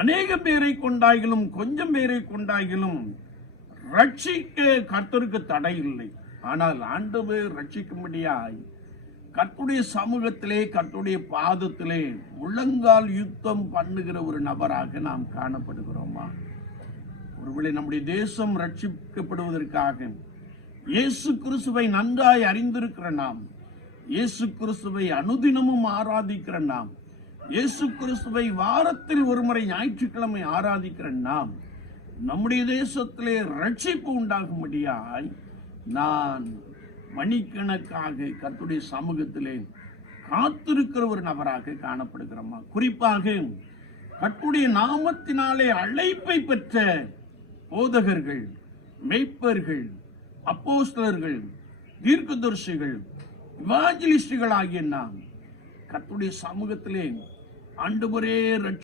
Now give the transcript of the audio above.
அநேக பேரை கொண்டாயிலும் கொஞ்சம் பேரை கொண்டாயிலும் ரட்சிக்க கர்த்தருக்கு தடை இல்லை. ஆனால் ஆண்டவர் ரட்சிக்கும்படியாய் கர்த்தருடைய சமூகத்திலே, கர்த்தருடைய பாதத்திலே முழங்கால் யுத்தம் பண்ணுகிற ஒரு நபராக நாம் காணப்படுகிறோமா? ஒருவேளை நம்முடைய தேசம் ரட்சிக்கப்படுவதற்காக இயேசு கிறிஸ்துவை நன்றாய் அறிந்திருக்கிற நாம், இயேசு கிறிஸ்துவை அனுதினமும் ஆராதிக்கிற நாம், இயேசு கிறிஸ்துவை வாரத்தில் ஒருமுறை ஞாயிற்றுக்கிழமை ஆராதிக்கிற நாம், நம்முடைய தேசத்திலே ரட்சிப்பு உண்டாகும்படியாய் நான் மணிக்கணக்காக கர்த்தருடைய சமூகத்திலே காத்திருக்கிற ஒரு நபராக காணப்படுகிறோமா? குறிப்பாக கர்த்தருடைய நாமத்தினாலே அழைப்பை பெற்ற போதகர்கள், மெய்ப்பர்கள், அப்போஸ்தலர்கள், தீர்க்கதரிசிகள், இவாஞ்சலிஸ்டுகள் ஆகிய நாம் கர்த்தருடைய சமூகத்திலே ஆண்டவரே